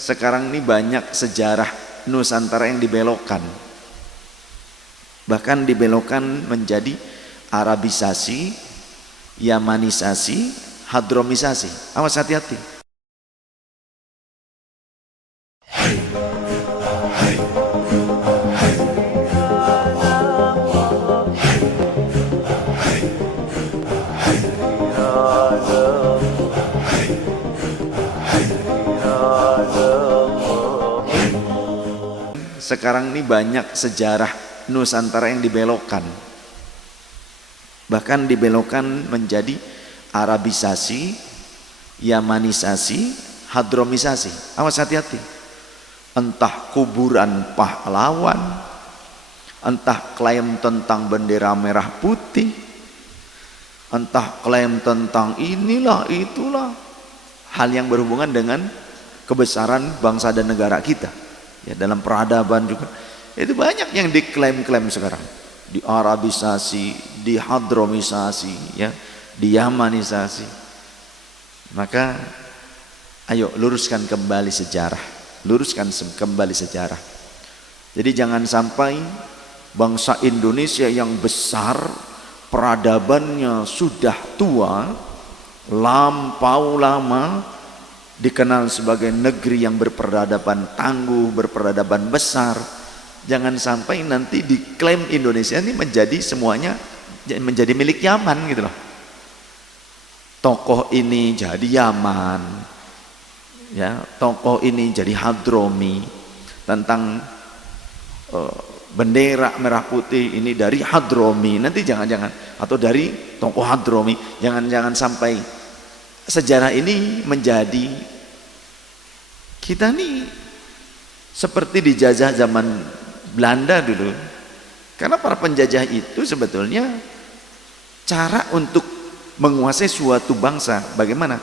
sekarang ini banyak sejarah Nusantara yang dibelokkan, bahkan dibelokkan menjadi Arabisasi, Yamanisasi, Hadromisasi. Awas, hati-hati. Sekarang ini banyak sejarah Nusantara yang dibelokkan, bahkan dibelokkan menjadi Arabisasi, Yamanisasi, Hadromisasi. Awas, hati-hati. Entah kuburan pahlawan, entah klaim tentang bendera merah putih, entah klaim tentang inilah itulah, hal yang berhubungan dengan kebesaran bangsa dan negara kita. Ya, dalam peradaban juga itu banyak yang diklaim-klaim sekarang, di Arabisasi, di Hadromisasi, ya, di Yamanisasi. Maka ayo luruskan kembali sejarah, luruskan kembali sejarah. Jadi jangan sampai bangsa Indonesia yang besar, peradabannya sudah tua, lampau lama, dikenal sebagai negeri yang berperadaban tangguh, berperadaban besar. Jangan sampai nanti diklaim Indonesia ini menjadi semuanya menjadi milik Yaman gitu loh. Tokoh ini jadi Yaman, ya, tokoh ini jadi Hadromi. Tentang bendera merah putih ini dari Hadromi, nanti jangan-jangan, atau dari tokoh Hadromi. Jangan sampai sejarah ini menjadi kita nih seperti dijajah zaman Belanda dulu. Karena para penjajah itu sebetulnya cara untuk menguasai suatu bangsa bagaimana?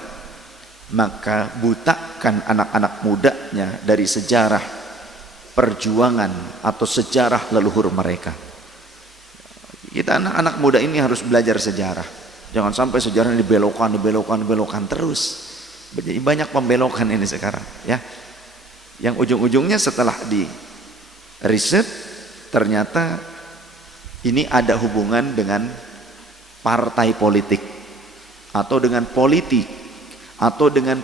Maka butakan anak-anak mudanya dari sejarah perjuangan atau sejarah leluhur mereka. Kita anak-anak muda ini harus belajar sejarah. Jangan sampai sejarah dibelokkan terus. Jadi banyak pembelokan ini sekarang, ya. Yang ujung-ujungnya setelah di riset ternyata ini ada hubungan dengan partai politik atau dengan politik atau dengan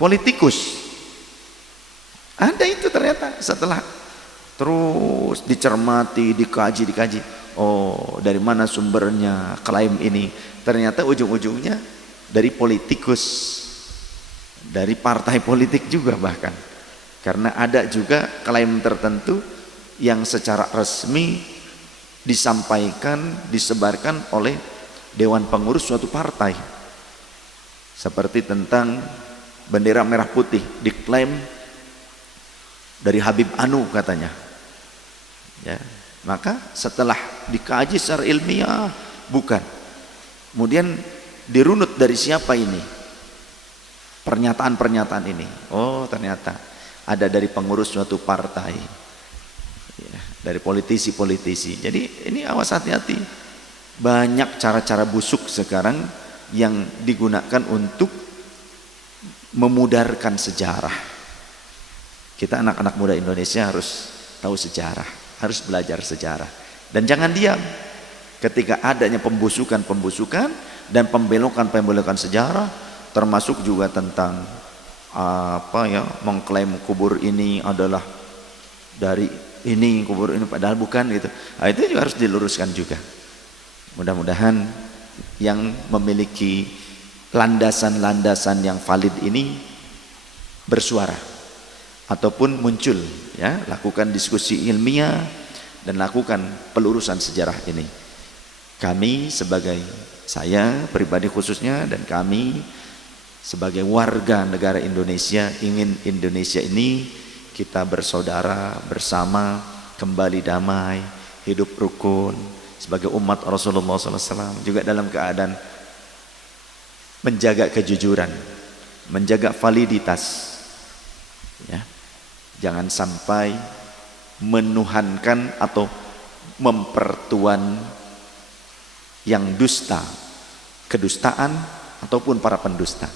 politikus. Ada itu ternyata setelah terus dicermati, dikaji. Oh, dari mana sumbernya klaim ini? Ternyata ujung-ujungnya dari politikus, dari partai politik juga bahkan. Karena ada juga klaim tertentu yang secara resmi disampaikan, disebarkan oleh dewan pengurus suatu partai. Seperti tentang bendera merah putih, diklaim dari Habib Anu katanya. Ya. Maka setelah dikaji secara ilmiah, bukan. Kemudian dirunut dari siapa ini pernyataan-pernyataan ini. Oh, ternyata ada dari pengurus suatu partai, ya, dari politisi-politisi. Jadi ini awas, hati-hati. Banyak cara-cara busuk sekarang yang digunakan untuk memudarkan sejarah. Kita anak-anak muda Indonesia harus tahu sejarah, harus belajar sejarah, dan jangan diam ketika adanya pembusukan dan pembelokan sejarah, termasuk juga tentang mengklaim kubur ini adalah dari ini, kubur ini padahal bukan gitu. Nah, itu juga harus diluruskan juga. Mudah-mudahan yang memiliki landasan-landasan yang valid ini bersuara ataupun muncul, ya, lakukan diskusi ilmiah dan lakukan pelurusan sejarah ini. Kami saya pribadi khususnya, dan kami sebagai warga negara Indonesia ingin Indonesia ini kita bersaudara bersama, kembali damai, hidup rukun sebagai umat Rasulullah SAW, juga dalam keadaan menjaga kejujuran, menjaga validitas, ya. Jangan sampai menuhankan atau mempertuan yang dusta, kedustaan ataupun para pendusta.